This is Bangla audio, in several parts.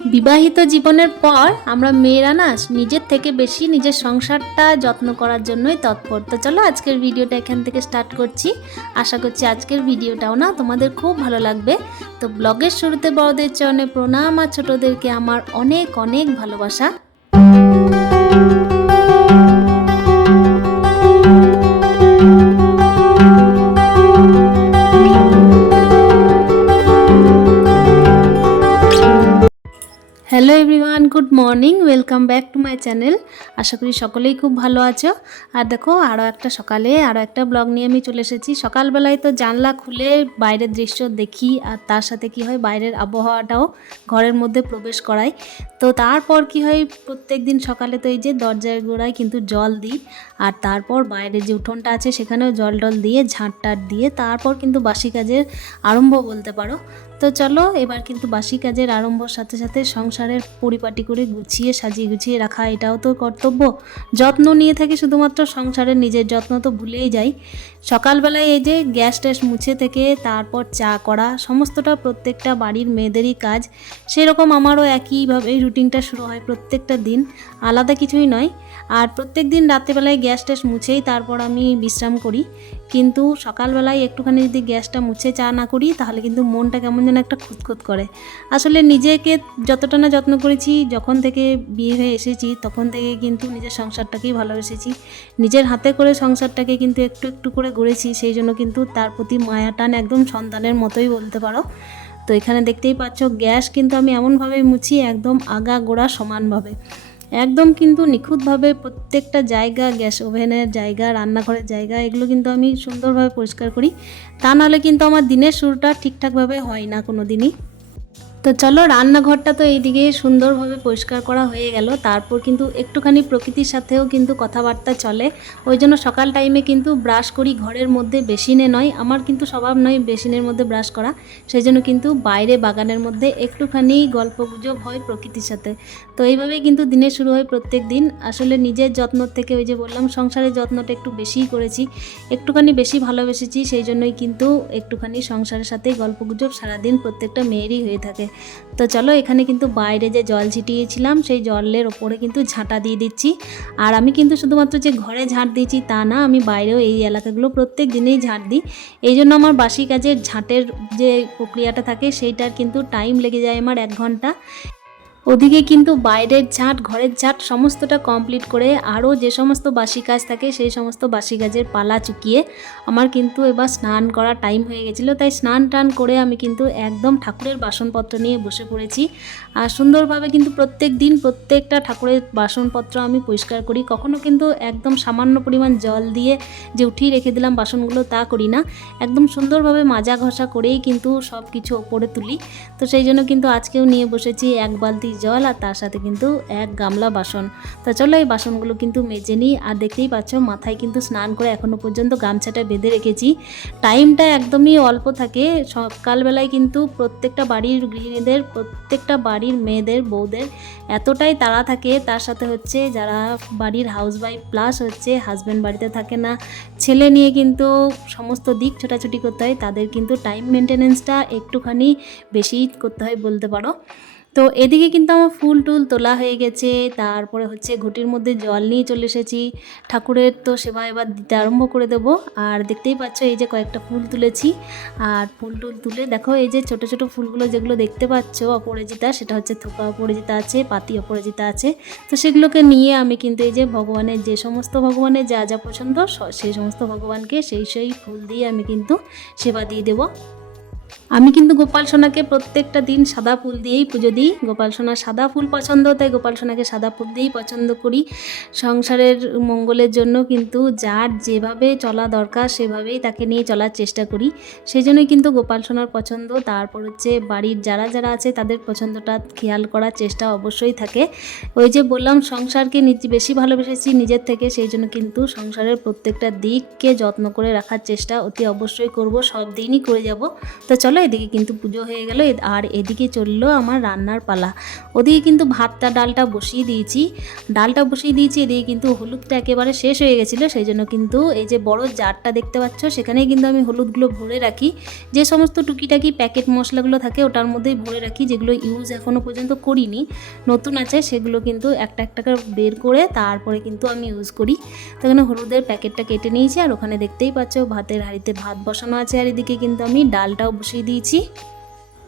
বিবাহিত জীবনের পর আমরা মেয়েরা না নিজের থেকে বেশি নিজের সংসারটা যত্ন করার জন্যই তৎপর। তো চলো আজকের ভিডিওটা এখান থেকে স্টার্ট করছি। আশা করছি আজকের ভিডিওটাও না তোমাদের খুব ভালো লাগবে। তো ব্লগের শুরুতে বড়দের চরণে প্রণাম আর ছোটোদেরকে আমার অনেক অনেক ভালোবাসা। Morning welcome back to my channel আশা করি সকলেই খুব ভালো আছো। আর দেখো আরও একটা সকালে আরও একটা ব্লগ নিয়ে আমি চলে এসেছি। সকালবেলায় তো জানলা খুলে বাইরের দৃশ্য দেখি, আর তার সাথে কি হয়, বাইরের আবহাওয়াটাও ঘরের মধ্যে প্রবেশ করাই তো তারপর কি হয় প্রত্যেক দিন সকালে তো এই যে দরজার গোড়ায় কিন্তু জল দিই, আর তারপর বাইরে যে উঠোনটা আছে, সেখানেও জল টল দিয়ে ঝাঁট টাট দিয়ে তারপর কিন্তু বাসি কাজের আরম্ভ বলতে পারো। তো চলো, এবার কিন্তু বাসি কাজের আরম্ভর সাথে সাথে সংসারের পরিপাটি করে গুছিয়ে সাজিয়ে গুছিয়ে রাখা, এটাও তো কর্তব্য। যত্ন নিয়ে থাকি শুধুমাত্র সংসারের নিজের যত্ন তো ভুলেই যাই। সকালবেলায় এই যে গ্যাস ট্যাস মুছে থেকে তারপর চা করা, সমস্তটা প্রত্যেকটা বাড়ির মেয়েদেরই কাজ, সেরকম আমারও একইভাবে রুটিনটা শুরু হয় প্রত্যেকটা দিন, আলাদা কিছুই নয়। আর প্রত্যেক দিন রাত্রেবেলায় গ্যাস ট্যাস মুছেই তারপর আমি বিশ্রাম করি। কিন্তু সকালবেলায় একটুখানি যদি গ্যাসটা মুছে চা না করি, তাহলে কিন্তু মনটা কেমন যেন একটা খুঁতখুত করে। আসলে নিজেকে যতটা না যত্ন করেছি, যখন থেকে বিয়ে হয়ে এসেছি, তখন থেকে কিন্তু নিজের সংসারটাকেই ভালোবেসেছি। নিজের হাতে করে সংসারটাকে কিন্তু একটু একটু করে গড়েছি, সেই জন্য কিন্তু তার প্রতি মায়া টান একদম সন্তানের মতোই বলতে পারো। তো এখানে দেখতেই পাচ্ছ, গ্যাস কিন্তু আমি এমনভাবে মুছি, একদম আগা গোড়া সমানভাবে। একদম কিন্তু নিখুঁতভাবে প্রত্যেকটা জায়গা, গ্যাস ওভেনের জায়গা, রান্নাঘরের জায়গা, এগুলো কিন্তু আমি সুন্দরভাবে পরিষ্কার করি। তা নাহলে কিন্তু আমার দিনের শুরুটা ঠিকঠাকভাবে হয় না কোনো দিনই তো চলো, রান্নাঘরটা তো এইদিকে সুন্দরভাবে পরিষ্কার করা হয়ে গেল। তারপর কিন্তু একটুখানি প্রকৃতির সাথেও কিন্তু কথাবার্তা চলে। ওই জন্য সকাল টাইমে কিন্তু ব্রাশ করি ঘরের মধ্যে বেসিনে নয়, আমার কিন্তু স্বভাব নয় বেসিনের মধ্যে ব্রাশ করা। সেই জন্য কিন্তু বাইরে বাগানের মধ্যে একটুখানি গল্প গুজব হয় প্রকৃতির সাথে। তো এইভাবেই কিন্তু দিনে শুরু হয় প্রত্যেক দিন। আসলে নিজের যত্ন থেকে ওই যে বললাম, সংসারের যত্নটা একটু বেশিই করেছি। একটুখানি বেশি ভালোবেসেছি, সেই জন্যই কিন্তু একটুখানি সংসারের সাথে গল্প গুজব সারাদিন প্রত্যেকটা মেয়েরই হয়ে থাকে। তো চলো এখানে কিন্তু বাইরে যে জল ছিটিয়েছিলাম, সেই জলের ওপরে কিন্তু ঝাঁটা দিয়ে দিচ্ছি। আর আমি কিন্তু শুধুমাত্র যে ঘরে ঝাঁট দিয়েছি তা না, আমি বাইরেও এই এলাকাগুলো প্রত্যেক দিনেই ঝাঁট দিই। এই জন্য আমার বাসি কাজের ঝাঁটের যে প্রক্রিয়াটা থাকে, সেইটার কিন্তু টাইম লেগে যায় আমার এক ঘণ্টা। ওদিকে কিন্তু বাইরের ঝাঁট, ঘরের ঝাঁট সমস্তটা কমপ্লিট করে আরও যে সমস্ত বাসি কাজ থাকে সেই সমস্ত বাসি কাজের পালা চুকিয়ে আমার কিন্তু এবার স্নান করার টাইম হয়ে গেছিল। তাই স্নান টান করে আমি কিন্তু একদম ঠাকুরের বাসনপত্র নিয়ে বসে পড়েছি। আর সুন্দরভাবে কিন্তু প্রত্যেক দিন প্রত্যেকটা ঠাকুরের বাসনপত্র আমি পরিষ্কার করি। কখনও কিন্তু একদম সামান্য পরিমাণ জল দিয়ে যে উঠিয়ে রেখে দিলাম বাসনগুলো তা করি না। একদম সুন্দরভাবে মাজা ঘষা করেই কিন্তু সব কিছু ওপরে তুলি। তো সেই জন্য কিন্তু আজকেও নিয়ে বসেছি এক বালতি জল আর তার সাথে কিন্তু এক গামলা বাসন। তা চলো এই বাসনগুলো কিন্তু মেজে নিই। আর দেখতেই পাচ্ছ, মাথায় কিন্তু স্নান করে এখনও পর্যন্ত গামছাটা বেঁধে রেখেছি। টাইমটা একদমই অল্প থাকে। সকালবেলায় কিন্তু প্রত্যেকটা বাড়ির গৃহিণীদের, প্রত্যেকটা বাড়ির মেয়েদের, বউদের এতটাই তাড়া থাকে। তার সাথে হচ্ছে যারা বাড়ির হাউসওয়াইফ প্লাস হচ্ছে হাজব্যান্ড বাড়িতে থাকে না, ছেলে নিয়ে কিন্তু সমস্ত দিক ছোটাছুটি করতে হয়। তাদের কিন্তু টাইম মেনটেনেন্সটা একটুখানি বেশি করতে হয় বলতে পারো। তো এদিকে কিন্তু আমার ফুল টুল তোলা হয়ে গেছে। তারপরে হচ্ছে ঘটির মধ্যে জল নিয়ে চলে এসেছি। ঠাকুরের তো সেবা এবার দিতে আরম্ভ করে দেবো। আর দেখতেই পাচ্ছ এই যে কয়েকটা ফুল তুলেছি। আর ফুল টুল তুলে দেখো এই যে ছোট ছোট ফুলগুলো যেগুলো দেখতে পাচ্ছ, অপরাজিতা, সেটা হচ্ছে থোকা অপরাজিতা আছে, পাতি অপরাজিতা আছে। তো সেগুলোকে নিয়ে আমি কিন্তু এই যে ভগবানের যে সমস্ত ভগবানের যা যা পছন্দ সেই সমস্ত ভগবানকে সেই সেই ফুল দিয়ে আমি কিন্তু সেবা দিয়ে দেবো। আমি কিন্তু গোপাল সোনাকে প্রত্যেকটা দিন সাদা ফুল দিয়েই পুজো দিই। গোপাল সোনার সাদা ফুল পছন্দ, তাই গোপাল সোনাকে সাদা ফুল দিয়েই পছন্দ করি। সংসারের মঙ্গলের জন্য কিন্তু যার যেভাবে চলা দরকার, সেভাবেই তাকে নিয়ে চলার চেষ্টা করি। সেই জন্যই কিন্তু গোপাল সোনার পছন্দ। তারপর হচ্ছে বাড়ির যারা যারা আছে, তাদের পছন্দটা খেয়াল করার চেষ্টা অবশ্যই থাকে। ওই যে বললাম, সংসারকে বেশি ভালোবেসেছি নিজের থেকে সেই জন্য কিন্তু সংসারের প্রত্যেকটা দিককে যত্ন করে রাখার চেষ্টা অতি অবশ্যই করব। সব দিনই করে যাব। তো চলো গেল, এদিকে কিন্তু পুজো হয়ে গেল আর এদিকে চলল আমার রান্নার পালা। ওদিকে কিন্তু ভাতটা, ডালটা বসিয়ে দিয়েছি। ডালটা বসিয়ে দিয়েছি, এদিকে কিন্তু হলুদটা একেবারে শেষ হয়ে গেছিল, সেই জন্য কিন্তু এই যে বড় জারটা দেখতে পাচ্ছ, সেখানেই কিন্তু আমি হলুদগুলো ভরে রাখি। যে সমস্ত টুকিটাকি প্যাকেট মশলাগুলো থাকে, ওটার মধ্যেই ভরে রাখি, যেগুলো ইউজ এখনও পর্যন্ত করিনি। নতুন আছে, সেগুলো কিন্তু একটা একটা করে বের করে তারপরে কিন্তু আমি ইউজ করি। তো এখানে হলুদের প্যাকেটটা কেটে নিয়েছি, আর ওখানে দেখতেই পাচ্ছ ভাতের হাঁড়িতে ভাত বসানো আছে, আর এদিকে কিন্তু আমি ডালটাও বসিয়ে দিয়েছি।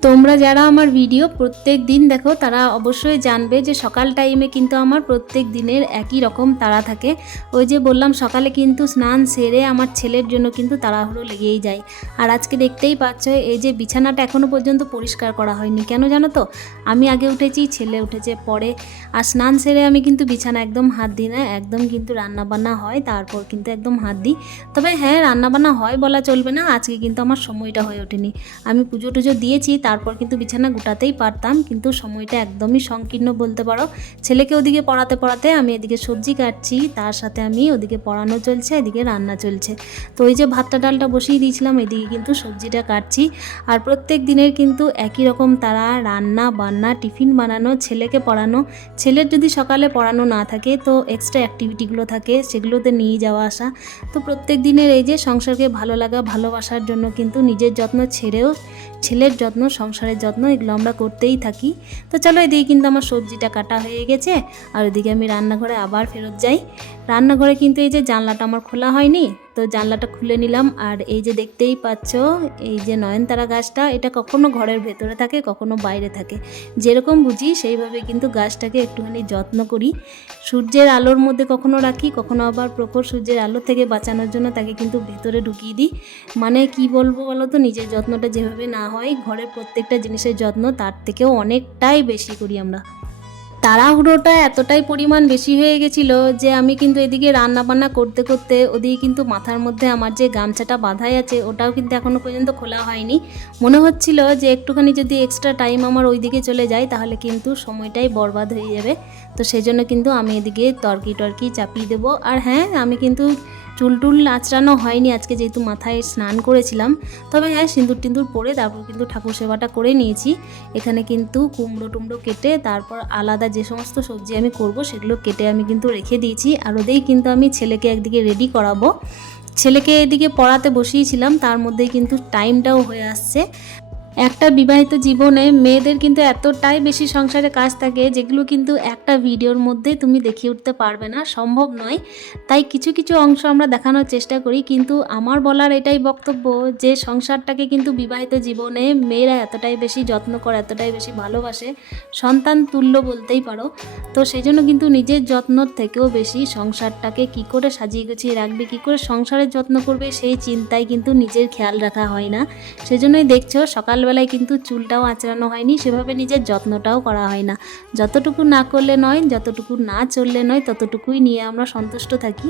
তোমরা যারা আমার ভিডিও প্রত্যেক দিন দেখো, তারা অবশ্যই জানবে যে সকাল টাইমে কিন্তু আমার প্রত্যেক দিনের একই রকম তাড়া থাকে। ওই যে বললাম, সকালে কিন্তু স্নান সেরে আমার ছেলের জন্য কিন্তু তাড়াহুড়ো লেগেই যায়। আর আজকে দেখতেই পাচ্ছ, এই যে বিছানাটা এখনও পর্যন্ত পরিষ্কার করা হয়নি। কেন জানো তো? আমি আগে উঠেছি, ছেলে উঠেছে পরে। আর স্নান সেরে আমি কিন্তু বিছানা একদম হাত দিই না, একদম কিন্তু রান্নাবান্না হয়, তারপর কিন্তু একদম হাত দিই। তবে হ্যাঁ রান্নাবান্না হয় বলা চলবে না, আজকে কিন্তু আমার সময়টা হয়ে ওঠেনি। আমি পুজো টুজো দিয়েছি তারপর কিন্তু বিছানা গুটাতেই পারতাম, কিন্তু সময়টা একদমই সংকীর্ণ বলতে পারো। ছেলেকে ওদিকে পড়াতে পড়াতে আমি এদিকে সবজি কাটছি, তার সাথে আমি ওদিকে পড়ানো চলছে, এদিকে রান্না চলছে। তো ওই যে ভাতটা, ডালটা বসিয়ে দিয়েছিলাম, এদিকে কিন্তু সবজিটা কাটছি। আর প্রত্যেক দিনের কিন্তু একই রকম তারা রান্না, বান্না, টিফিন বানানো, ছেলেকে পড়ানো। ছেলের যদি সকালে পড়ানো না থাকে, তো এক্সট্রা অ্যাক্টিভিটিগুলো থাকে, সেগুলোতে নিয়ে যাওয়া আসা। তো প্রত্যেক দিনের এই যে সংসারকে ভালো লাগা, ভালোবাসার জন্য কিন্তু নিজের যত্ন ছেড়েও, ছেলের যত্ন সংসারের যত্ন এগুলো আমরা করতেই থাকি। তো চলো এদিকে কিন্তু আমার সবজিটা কাটা হয়ে গেছে, আর ওদিকে আমি রান্নাঘরে আবার ফেরত যাই। রান্নাঘরে কিন্তু এই যে জানলাটা আমার খোলা হয়নি তো জানলাটা খুলে নিলাম। আর এই যে দেখতেই পাচ্ছ, এই যে নয়নতারা গাছটা, এটা কখনো ঘরের ভেতরে থাকে, কখনো বাইরে থাকে। যেরকম বুঝি সেইভাবে কিন্তু গাছটাকে একটুখানি যত্ন করি। সূর্যের আলোর মধ্যে কখনো রাখি, কখনো আবার প্রখর সূর্যের আলো থেকে বাঁচানোর জন্য তাকে কিন্তু ভেতরে ঢুকিয়ে দিই। মানে কি বলব বলো তো, নিজের যত্নটা যেভাবে না হয়, ঘরের প্রত্যেকটা জিনিসের যত্ন তার থেকেও অনেকটাই বেশি করি আমরা। তাড়াহুড়োটা এতটাই পরিমাণ বেশি হয়ে গেছিল যে আমি কিন্তু এদিকে রান্না বান্না করতে করতে ওদিকে কিন্তু মাথার মধ্যে আমার যে গামছাটা বাঁধাই আছে, ওটাও কিন্তু এখনও পর্যন্ত খোলা হয়নি। মনে হচ্ছিল যে একটুখানি যদি এক্সট্রা টাইম আমার ওই দিকে চলে যায়, তাহলে কিন্তু সময়টাই বরবাদ হয়ে যাবে। তো সেই জন্য কিন্তু আমি এদিকে তর্কি টর্কি চাপিয়ে দেবো। আর হ্যাঁ আমি কিন্তু চুল টুল আঁচড়ানো হয়নি, আজকে যেহেতু মাথায় স্নান করেছিলাম, তবে হ্যাঁ সিঁদুর টিন্দুর পরে তারপর কিন্তু ঠাকুর সেবাটা করে নিয়েছি। এখানে কিন্তু কুমড়ো টুমড়ো কেটে তারপর আলাদা যে সমস্ত সবজি আমি করব, সেগুলো কেটে আমি কিন্তু রেখে দিয়েছি। আর ওদেরই কিন্তু আমি ছেলেকে একদিকে রেডি করাবো। ছেলেকে এদিকে পড়াতে বসিয়েছিলাম, তার মধ্যেই কিন্তু টাইমটাও হয়ে আসছে। একটা বিবাহিত জীবনে মেয়েদের কিন্তু এতটাই বেশি সংসারে কাজ থাকে যেগুলো কিন্তু একটা ভিডিওর মধ্যে তুমি দেখিয়ে উঠতে পারবে না, সম্ভব নয়। তাই কিছু কিছু অংশ আমরা দেখানোর চেষ্টা করি, কিন্তু আমার বলার এটাই বক্তব্য যে সংসারটাকে কিন্তু বিবাহিত জীবনে মেয়েরা এতটাই বেশি যত্ন করে, এতটাই বেশি ভালোবাসে, সন্তান তুল্য বলতেই পারো। তো সেই জন্য কিন্তু নিজের যত্নর থেকেও বেশি সংসারটাকে কি করে সাজিয়ে গুছিয়ে রাখবে, কি করে সংসারের যত্ন করবে সেই চিন্তায় কিন্তু নিজের খেয়াল রাখা হয় না। সেজন্যই দেখছ সকালবেলায় কিন্তু চুলটাও আঁচড়ানো হয়নি, সেভাবে নিজের যত্নটাও করা হয় না। যতটুকু না করলে নয়, যতটুকু না চললে নয়, ততটুকুই নিয়ে আমরা সন্তুষ্ট থাকি।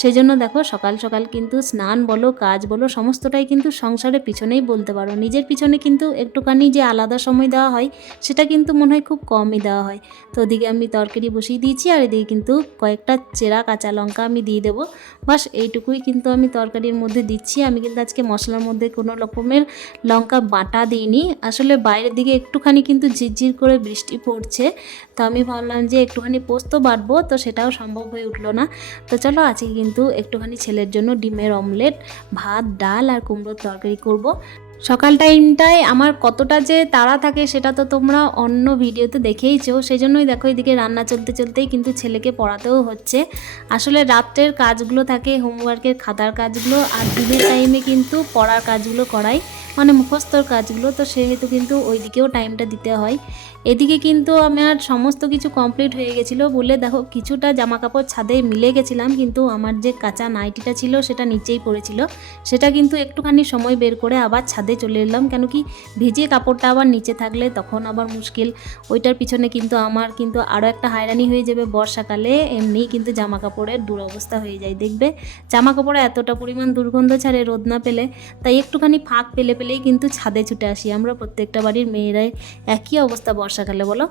সেই জন্য দেখো, সকাল সকাল কিন্তু স্নান বলো, কাজ বলো, সমস্তটাই কিন্তু সংসারের পিছনেই বলতে পারো। নিজের পিছনে কিন্তু একটুখানি যে আলাদা সময় দেওয়া হয়, সেটা কিন্তু মনে হয় খুব কমই দেওয়া হয়। তো ওদিকে আমি তরকারি বসিয়ে দিয়েছি, আর এদিকে কিন্তু কয়েকটা চেরা কাঁচা লঙ্কা আমি দিয়ে দেবো। বাস এইটুকুই কিন্তু আমি তরকারির মধ্যে দিচ্ছি। আমি কিন্তু আজকে মশলার মধ্যে কোনো রকমের লঙ্কা বাটা দিইনি আসলে বাইরের দিকে একটুখানি কিন্তু ঝিরঝির করে বৃষ্টি পড়ছে। তো আমি ভাবলাম যে একটুখানি পোস্ত বাটবো, তো সেটাও সম্ভব হয়ে উঠল না। তো চলো আজকে কিন্তু একটুখানি ছেলের জন্য ডিমের অমলেট, ভাত, ডাল আর কুমড়োর তরকারি করব। সকাল টাইমটায় আমার কতটা যে তাড়া থাকে সেটা তো তোমরা অন্য ভিডিওতে দেখেইছো। সেই জন্যই দেখো এদিকে রান্না চলতে চলতেই কিন্তু ছেলেকে পড়াতেও হচ্ছে। আসলে রাত্রের কাজগুলো থাকে হোমওয়ার্কের খাতার কাজগুলো আর দিনের টাইমে কিন্তু পড়ার কাজগুলো করাই। মানে মুখস্থর কাজগুলো, তো সেহেতু কিন্তু ওই দিকেও টাইমটা দিতে হয়। এদিকে কিন্তু আমার সমস্ত কিছু কমপ্লিট হয়ে গেছিল। বলে দেখো, কিছুটা জামা কাপড় ছাদে মিলে গেছিলাম, কিন্তু আমার যে কাঁচা নাইটিটা ছিল, সেটা নিচেই পড়েছিল। সেটা কিন্তু একটুখানি সময় বের করে আবার ছাদে চলে এলাম, কেন কি ভিজে কাপড়টা আবার নিচে থাকলে তখন আবার মুশকিল। ওইটার পিছনে কিন্তু আমার কিন্তু আরও একটা হয়রানি হয়ে যাবে বর্ষাকালে, এমনিই কিন্তু জামা কাপড়ের দুরবস্থা হয়ে যায়, দেখবে? জামা কাপড়ে এতটা পরিমাণ দুর্গন্ধ ছাড়ে রোদ না পেলে, তাই একটুখানি ফাঁক পেলে পেলে পেলেই কিন্তু ছাদে ছুটে আসি। আমরা প্রত্যেকটা বাড়ির মেয়েরাই একই অবস্থা বর্ষাকালে, বলো?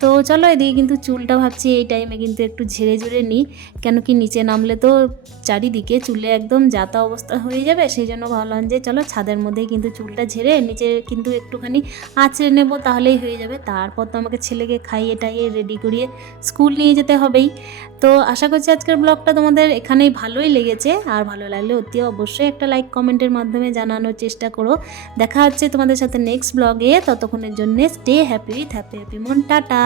তো চলো এদিকে কিন্তু চুলটা ভাবছি, এই টাইমে কিন্তু একটু ঝেড়ে ঝুড়ে নিই। কেন কি নিচে নামলে তো চারিদিকে চুলে একদম যাতা অবস্থা হয়ে যাবে। সেই জন্য ভাবলাম যে চলো ছাদের মধ্যেই কিন্তু চুলটা ঝেড়ে নিচে কিন্তু একটুখানি আঁচড়ে নেব, তাহলেই হয়ে যাবে। তারপর তো আমাকে ছেলেকে খাইয়ে টাইয়ে রেডি করিয়ে স্কুল নিয়ে যেতে হবেই। তো আশা করছি আজকের ব্লগটা তোমাদের এখানেই ভালোই লেগেছে। আর ভালো লাগলে অতি অবশ্যই একটা লাইক কমেন্টের মাধ্যমে জানানোর চেষ্টা করো। দেখা হচ্ছে তোমাদের সাথে নেক্সট ব্লগে ততক্ষণের জন্য stay happy with happy happy মন, টাটা।